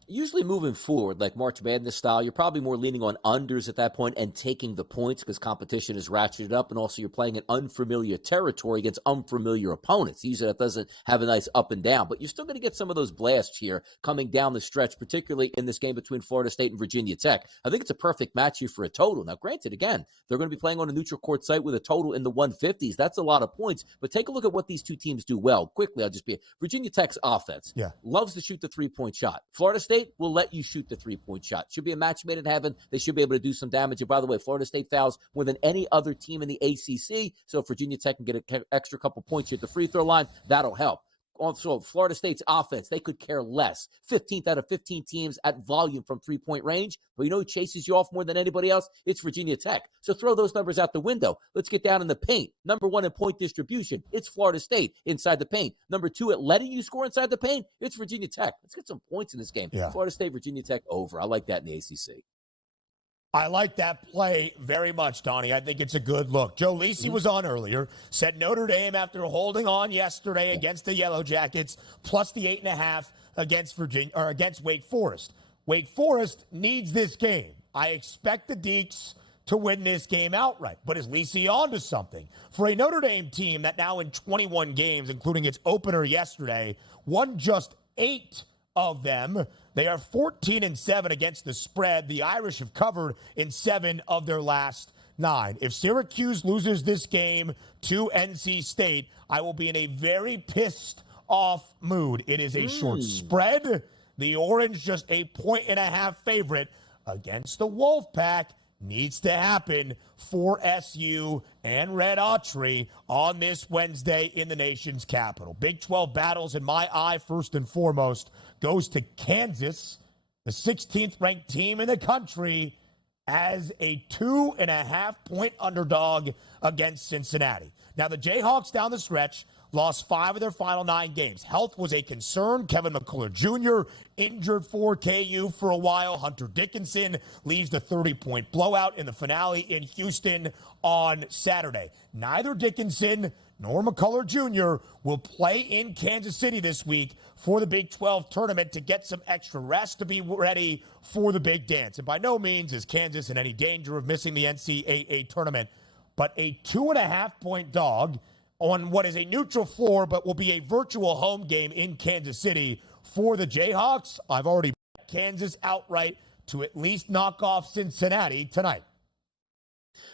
Usually moving forward, like March Madness style, you're probably more leaning on unders at that point and taking the points because competition is ratcheted up, and also you're playing in unfamiliar territory against unfamiliar opponents. Usually that doesn't have a nice up and down, but you're still going to get some of those blasts here coming down the stretch, particularly in this game between Florida State and Virginia Tech. I think it's a perfect match here for a total. Now, granted, again, they're going to be playing on a neutral court site with a total in the 150s. That's a lot of points, but take a look at what these two teams do well. Quickly, I'll just be Virginia Tech's offense. Loves to shoot the three-point shot. Florida State will let you shoot the three-point shot. Should be a match made in heaven. They should be able to do some damage. And by the way, Florida State fouls more than any other team in the ACC. So if Virginia Tech can get an extra couple points here at the free throw line, that'll help. Also, Florida State's offense, they could care less. 15th out of 15 teams at volume from three-point range. But you know who chases you off more than anybody else? It's Virginia Tech. So throw those numbers out the window. Let's get down in the paint. Number 1 in point distribution, it's Florida State inside the paint. Number 2 at letting you score inside the paint, it's Virginia Tech. Let's get some points in this game. Florida State, Virginia Tech over. I like that in the ACC. I like that play very much, Donnie. I think it's a good look. Joe Lisi was on earlier, said Notre Dame, after holding on yesterday against the Yellow Jackets, plus the 8.5 against Wake Forest. Wake Forest needs this game. I expect the Deacs to win this game outright. But is Lisi on to something? For a Notre Dame team that now in 21 games, including its opener yesterday, won just 8 of them. They are 14-7 against the spread. The Irish have covered in 7 of their last 9. If Syracuse loses this game to NC State, I will be in a very pissed off mood. It is a short spread. The Orange just a 1.5 favorite against the Wolfpack. Needs to happen for SU and Red Autry on this Wednesday in the nation's capital. Big 12 battles in my eye, first and foremost, goes to Kansas, the 16th ranked team in the country, as a 2.5-point underdog against Cincinnati. Now, the Jayhawks down the stretch lost 5 of their final 9 games. Health was a concern. Kevin McCullough Jr. injured for KU for a while. Hunter Dickinson leaves the 30-point blowout in the finale in Houston on Saturday. Neither Dickinson nor McCullough Jr. will play in Kansas City this week for the Big 12 tournament to get some extra rest to be ready for the big dance. And by no means is Kansas in any danger of missing the NCAA tournament, but a 2.5-point dog on what is a neutral floor but will be a virtual home game in Kansas City for the Jayhawks. I've already bet Kansas outright to at least knock off Cincinnati tonight.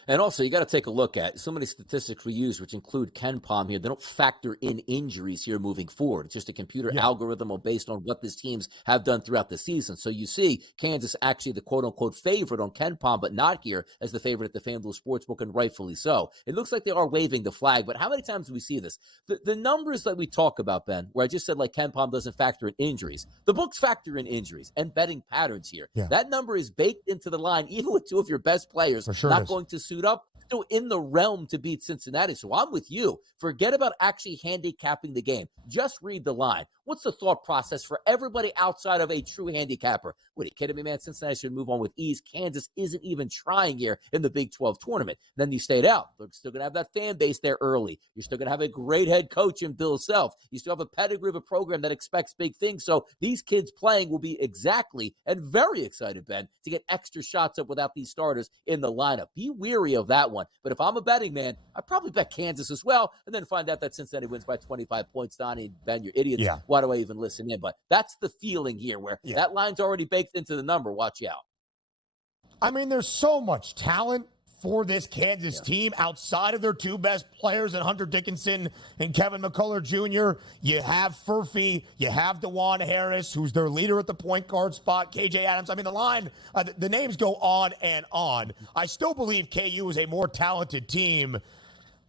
And also, you got to take a look at so many statistics we use, which include KenPom here. They don't factor in injuries here moving forward. It's just a computer algorithm based on what these teams have done throughout the season. So you see Kansas actually the quote-unquote favorite on KenPom, but not here as the favorite at the FanDuel Sportsbook, and rightfully so. It looks like they are waving the flag, but how many times do we see this? The numbers that we talk about, Ben, where I just said like KenPom doesn't factor in injuries. The books factor in injuries and betting patterns here. That number is baked into the line, even with 2 of your best players not going to suit up. still in the realm to beat Cincinnati. So I'm with you. Forget about actually handicapping the game. Just read the line. What's the thought process for everybody outside of a true handicapper? What, are you kidding me, man? Cincinnati should move on with ease. Kansas isn't even trying here in the Big 12 tournament. Then you stayed out. They're still going to have that fan base there early. You're still going to have a great head coach in Bill Self. You still have a pedigree of a program that expects big things. So these kids playing will be exactly and very excited, Ben, to get extra shots up without these starters in the lineup. Be weary of that one. But if I'm a betting man, I'd probably bet Kansas as well, and then find out that Cincinnati wins by 25 points. Donnie and Ben, you're idiots. Yeah. Why do I even listen in? But that's the feeling here where that line's already baked into the number. Watch out. I mean, there's so much talent for this Kansas team outside of their two best players, and Hunter Dickinson and Kevin McCullough Jr. You have Furphy, you have DeJuan Harris, who's their leader at the point guard spot, KJ Adams. I mean, the line, the names go on and on. I still believe KU is a more talented team.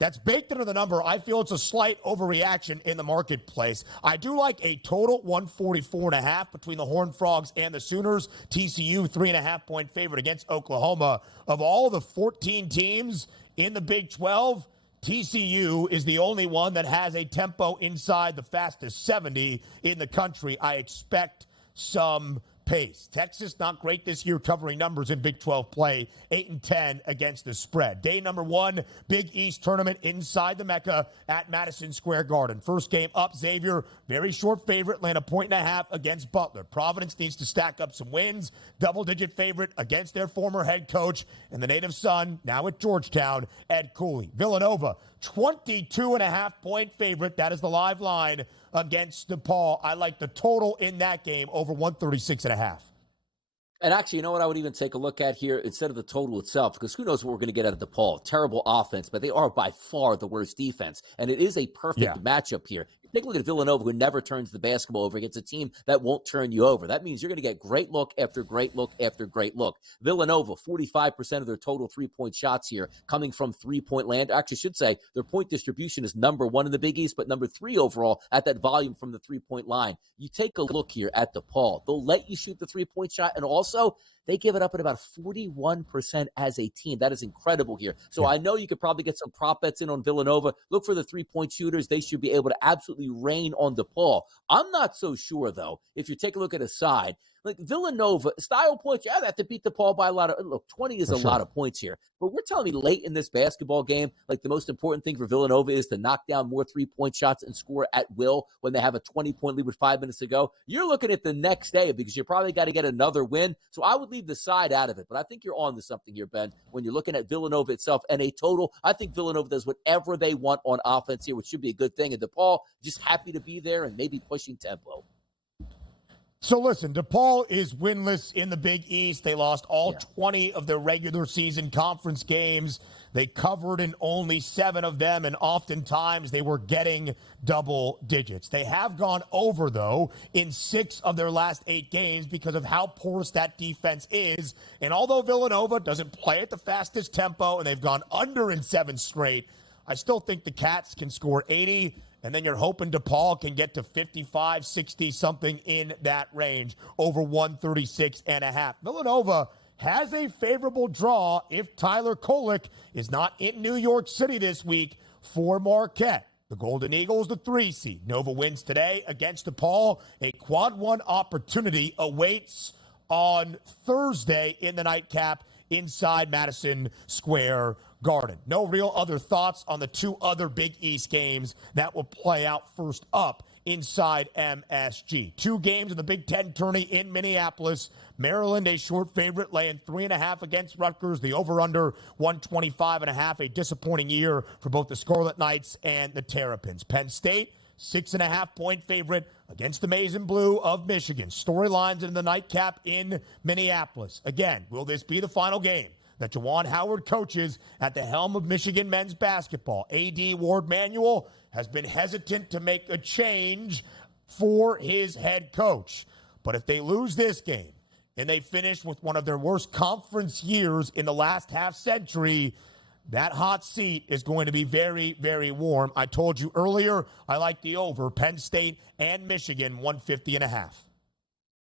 That's baked into the number. I feel it's a slight overreaction in the marketplace. I do like a total 144.5 between the Horned Frogs and the Sooners. TCU 3.5-point favorite against Oklahoma. Of all the 14 teams in the Big 12, TCU is the only one that has a tempo inside the fastest 70 in the country. I expect some pace. Texas, not great this year covering numbers in Big 12 play, 8-10 against the spread. Day number 1, Big East tournament inside the Mecca at Madison Square Garden. First game up, Xavier, very short favorite, land a 1.5 against Butler. Providence needs to stack up some wins, double-digit favorite against their former head coach and the native son, now at Georgetown, Ed Cooley. Villanova, 22.5-point favorite. That is the live line against DePaul. I like the total in that game over 136.5. And actually, you know what I would even take a look at here instead of the total itself, because who knows what we're going to get out of DePaul. Terrible offense, but they are by far the worst defense. And it is a perfect matchup here. Take a look at Villanova, who never turns the basketball over against a team that won't turn you over. That means you're going to get great look after great look after great look. Villanova, 45% of their total three-point shots here coming from three-point land. Actually, I should say their point distribution is number 1 in the Big East, but number 3 overall at that volume from the three-point line. You take a look here at DePaul. They'll let you shoot the three-point shot, and also they give it up at about 41% as a team. That is incredible here. So I know you could probably get some prop bets in on Villanova. Look for the three-point shooters. They should be able to absolutely rain on DePaul. I'm not so sure, though, if you take a look at a side. Like Villanova, style points, they have to beat DePaul by a lot of, look, 20 is a lot of points here. But we're telling me late in this basketball game, like the most important thing for Villanova is to knock down more three-point shots and score at will when they have a 20-point lead with 5 minutes to go. You're looking at the next day because you probably got to get another win. So I would leave the side out of it. But I think you're on to something here, Ben, when you're looking at Villanova itself and a total. I think Villanova does whatever they want on offense here, which should be a good thing. And DePaul just happy to be there and maybe pushing tempo. So listen, DePaul is winless in the Big East. They lost all 20 of their regular season conference games. They covered in only 7 of them, and oftentimes they were getting double digits. They have gone over, though, in 6 of their last 8 games because of how porous that defense is. And although Villanova doesn't play at the fastest tempo and they've gone under in 7 straight, I still think the Cats can score 80. And then you're hoping DePaul can get to 55, 60, something in that range, over 136.5. Villanova has a favorable draw if Tyler Kolek is not in New York City this week for Marquette. The Golden Eagles, the 3 seed. Nova wins today against DePaul. A quad 1 opportunity awaits on Thursday in the nightcap inside Madison Square Garden. No real other thoughts on the 2 other Big East games that will play out first up inside MSG. 2 games in the Big Ten tourney in Minneapolis. Maryland, a short favorite, laying 3.5 against Rutgers. The over-under 125.5. A disappointing year for both the Scarlet Knights and the Terrapins. Penn State, 6.5-point favorite against the Maize and Blue of Michigan. Storylines in the nightcap in Minneapolis. Again, will this be the final game that Juwan Howard coaches at the helm of Michigan men's basketball? A.D. Ward Manuel has been hesitant to make a change for his head coach. But if they lose this game and they finish with one of their worst conference years in the last half century, that hot seat is going to be very, very warm. I told you earlier, I like the over. Penn State and Michigan, 150.5.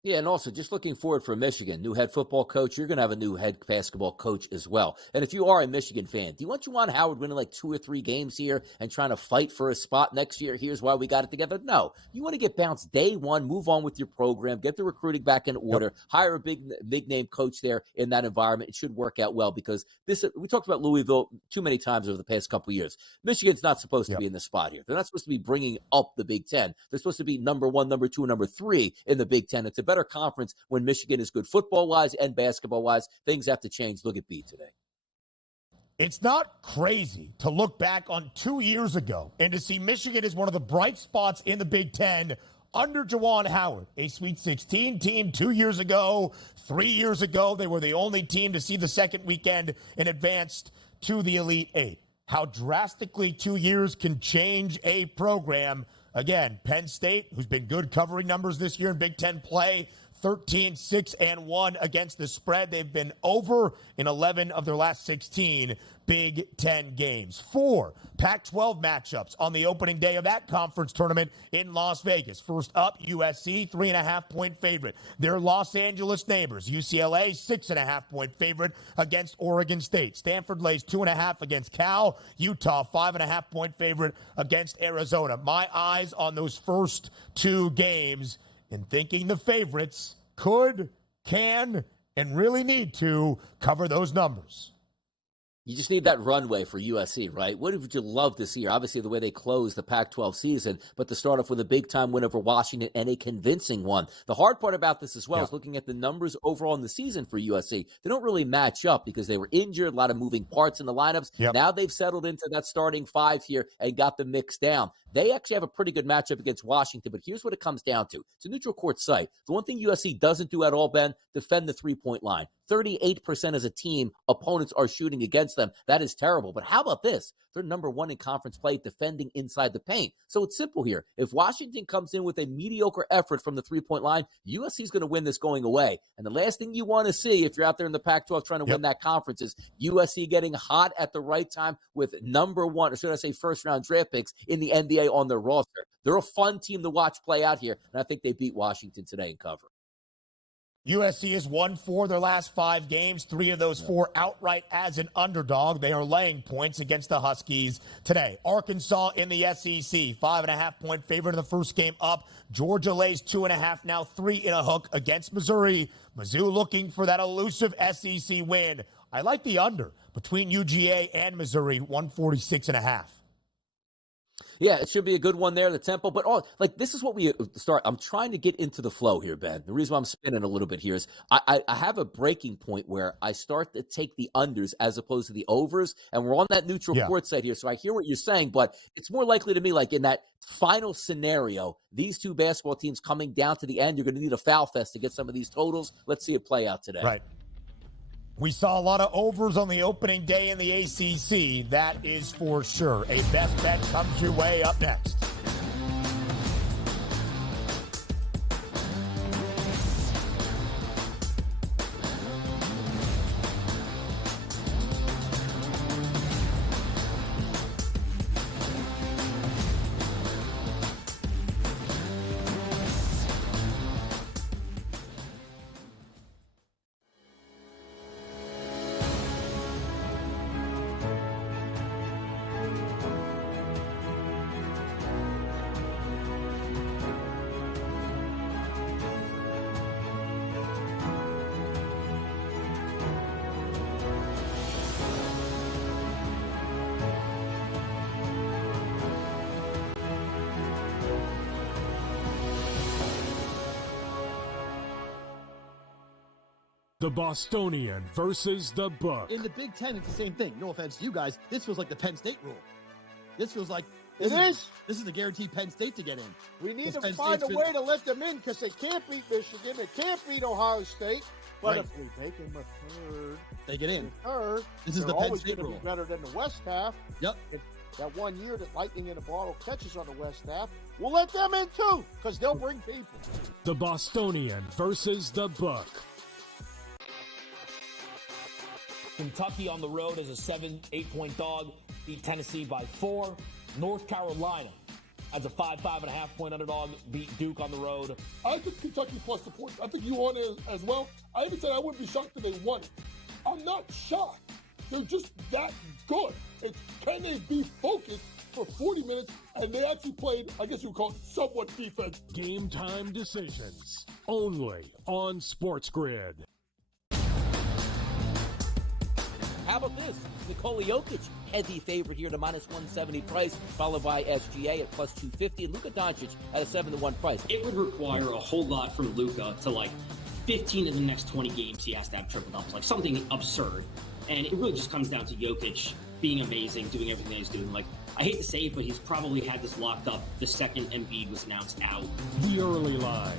Yeah, and also just looking forward for Michigan, new head football coach. You're going to have a new head basketball coach as well. And if you are a Michigan fan, do you want Juwan Howard winning like 2 or 3 games here and trying to fight for a spot next year? Here's why we got it together. No, you want to get bounced day one, move on with your program, get the recruiting back in order, hire a big name coach there in that environment. It should work out well because we talked about Louisville too many times over the past couple of years. Michigan's not supposed to be in the spot here. They're not supposed to be bringing up the Big Ten. They're supposed to be number 1, number 2, and number 3 in the Big Ten. It's a better conference when Michigan is good football-wise and basketball-wise. Things have to change. Look at B today. It's not crazy to look back on 2 years ago and to see Michigan as one of the bright spots in the Big Ten under Juwan Howard, a Sweet 16 team 2 years ago. 3 years ago, they were the only team to see the second weekend and advanced to the Elite Eight. How drastically 2 years can change a program. Again, Penn State, who's been good covering numbers this year in Big Ten play, 13-6-1 against the spread. They've been over in 11 of their last 16 Big Ten games. 4 Pac-12 matchups on the opening day of that conference tournament in Las Vegas. First up, USC, 3.5-point favorite. Their Los Angeles neighbors, UCLA, 6.5-point favorite against Oregon State. Stanford lays 2.5 against Cal. Utah, 5.5-point favorite against Arizona. My eyes on those first 2 games and thinking the favorites could, can, and really need to cover those numbers. You just need that runway for USC, right? What would you love to see here? Obviously, the way they closed the Pac-12 season, but to start off with a big-time win over Washington and a convincing one. The hard part about this as well is looking at the numbers overall in the season for USC. They don't really match up because they were injured, a lot of moving parts in the lineups. Now they've settled into that starting 5 here and got the mix down. They actually have a pretty good matchup against Washington, but here's what it comes down to. It's a neutral court site. The one thing USC doesn't do at all, Ben, defend the three-point line. 38% as a team, opponents are shooting against them. That is terrible. But how about this? They're number 1 in conference play defending inside the paint. So it's simple here. If Washington comes in with a mediocre effort from the three-point line, USC is going to win this going away. And the last thing you want to see if you're out there in the Pac-12 trying to win that conference is USC getting hot at the right time with number 1, or should I say first-round draft picks in the NBA on their roster. They're a fun team to watch play out here, and I think they beat Washington today in cover. USC has won 4 of their last 5 games, 3 of those 4 outright as an underdog. They are laying points against the Huskies today. Arkansas in the SEC, 5.5-point favorite in the first game up. Georgia lays 2.5, now 3 in a hook against Missouri. Mizzou looking for that elusive SEC win. I like the under between UGA and Missouri, 146.5. Yeah, it should be a good one there, the tempo. But this is what we start. I'm trying to get into the flow here, Ben. The reason why I'm spinning a little bit here is I have a breaking point where I start to take the unders as opposed to the overs, and we're on that neutral court side here. So I hear what you're saying, but it's more likely to me like in that final scenario, these 2 basketball teams coming down to the end, you're going to need a foul fest to get some of these totals. Let's see it play out today. Right. We saw a lot of overs on the opening day in the ACC. That is for sure. A best bet comes your way up next. The Bostonian versus the Book. In the Big Ten, it's the same thing. No offense to you guys. This feels like the Penn State rule. This feels like this is the guaranteed Penn State to get in. We need to find a way to let them in because they can't beat Michigan. They can't beat Ohio State. But if we make them a third, they get in. Third, this is the Penn State rule. Be better than the West half. Yep. If that 1 year that Lightning in a Bottle catches on the West half, we'll let them in too because they'll bring people. The Bostonian versus the Book. Kentucky on the road as a 7-8-point dog, beat Tennessee by 4. North Carolina as a 5.5 point underdog, beat Duke on the road. I think Kentucky plus the points. I think you want it as well. I even said I wouldn't be shocked if they won it. I'm not shocked. They're just that good. It's can they be focused for 40 minutes, and they actually played, I guess you would call it somewhat defense. Game time decisions, only on SportsGrid. How about this? Nikola Jokic, heavy favorite here to minus 170 price, followed by SGA at plus 250, and Luka Doncic at a 7-1 price. It would require a whole lot from Luka to 15 of the next 20 games he has to have triple doubles, something absurd. And it really just comes down to Jokic being amazing, doing everything that he's doing. I hate to say it, but he's probably had this locked up the second Embiid was announced out. The early line,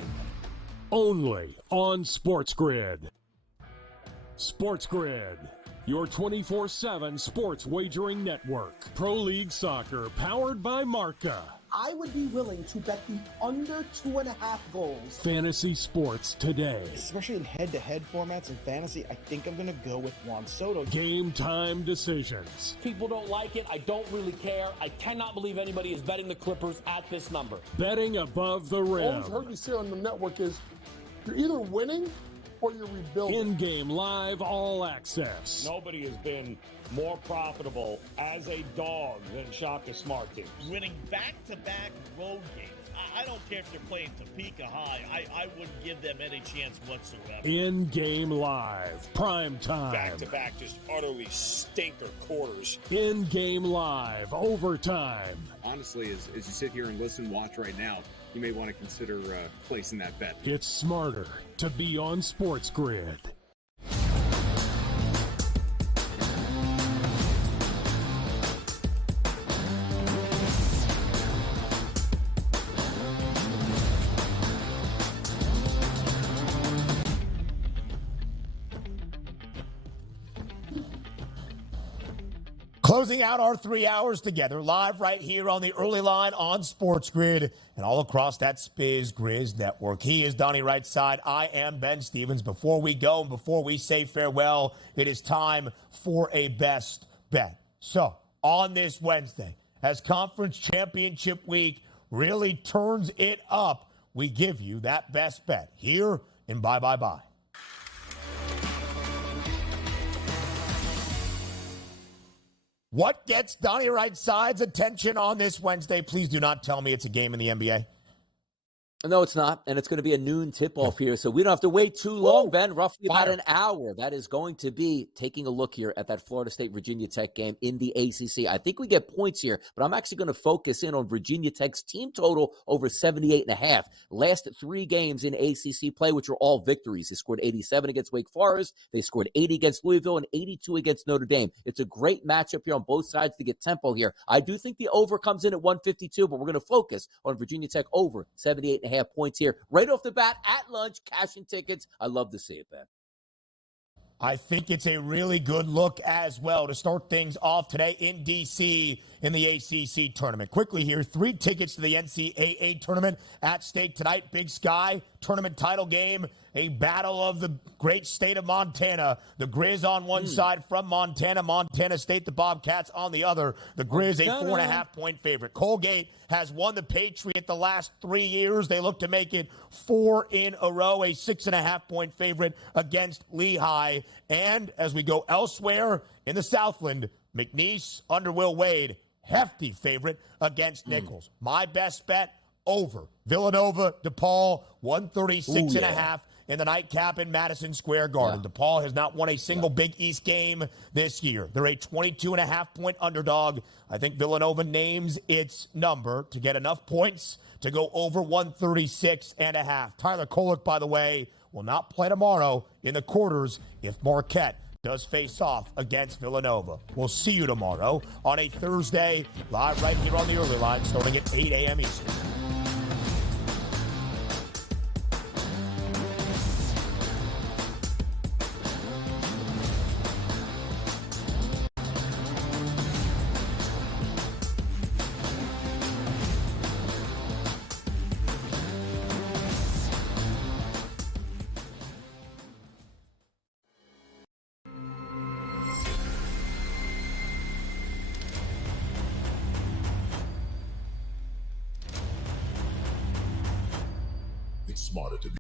only on SportsGrid. SportsGrid, your 24/7 sports wagering network. Pro League Soccer, powered by Marca. I would be willing to bet the under 2.5 goals. Fantasy sports today. Especially in head-to-head formats in fantasy, I think I'm going to go with Juan Soto. Game time decisions. People don't like it. I don't really care. I cannot believe anybody is betting the Clippers at this number. Betting above the rim. All I've heard you say on the network is you're either winning or you're rebuilding. In-game live, all access. Nobody has been more profitable as a dog than Shaka Smart teams. Winning back-to-back road games. I don't care if they're playing Topeka High. I wouldn't give them any chance whatsoever. In-game live, prime time. Back-to-back, just utterly stinker quarters. In-game live, overtime. Honestly, as you sit here and listen, watch right now, you may want to consider placing that bet. It's smarter to be on SportsGrid. Closing out our 3 hours together, live right here on the early line on SportsGrid and all across that Spiz Grizz network. He is Donnie Right Side. I am Ben Stevens. Before we go and before we say farewell, it is time for a best bet. So, on this Wednesday, as Conference Championship Week really turns it up, we give you that best bet here in Bye Bye Bye. What gets Donnie Right Side's attention on this Wednesday? Please do not tell me it's a game in the NBA. No, it's not, and it's going to be a noon tip-off here, so we don't have to wait too long, Ben, roughly about an hour. That is going to be taking a look here at that Florida State-Virginia Tech game in the ACC. I think we get points here, but I'm actually going to focus in on Virginia Tech's team total over 78.5. Last 3 games in ACC play, which are all victories. They scored 87 against Wake Forest, they scored 80 against Louisville, and 82 against Notre Dame. It's a great matchup here on both sides to get tempo here. I do think the over comes in at 152, but we're going to focus on Virginia Tech over 78.5 points here right off the bat at lunch, cashing tickets. I love to see it, Ben. I think it's a really good look as well to start things off today in D.C. in the ACC tournament. Quickly here, 3 tickets to the NCAA tournament at stake tonight. Big Sky tournament title game, a battle of the great state of Montana. The Grizz on one side from Montana, Montana State, the Bobcats on the other. The Grizz, a 4.5-point favorite. Colgate has won the Patriot the last 3 years. They look to make it 4 in a row, a 6.5-point favorite against Lehigh. And as we go elsewhere in the Southland, McNeese under Will Wade, hefty favorite against Nichols. My best bet, over. Villanova, DePaul, 136.5 in the nightcap in Madison Square Garden. DePaul has not won a single Big East game this year. They're a 22.5-point underdog. I think Villanova names its number to get enough points to go over 136.5. Tyler Kolek, by the way, will not play tomorrow in the quarters if Marquette does face off against Villanova. We'll see you tomorrow on a Thursday, live right here on the early line, starting at 8 a.m. Eastern. It's smarter to be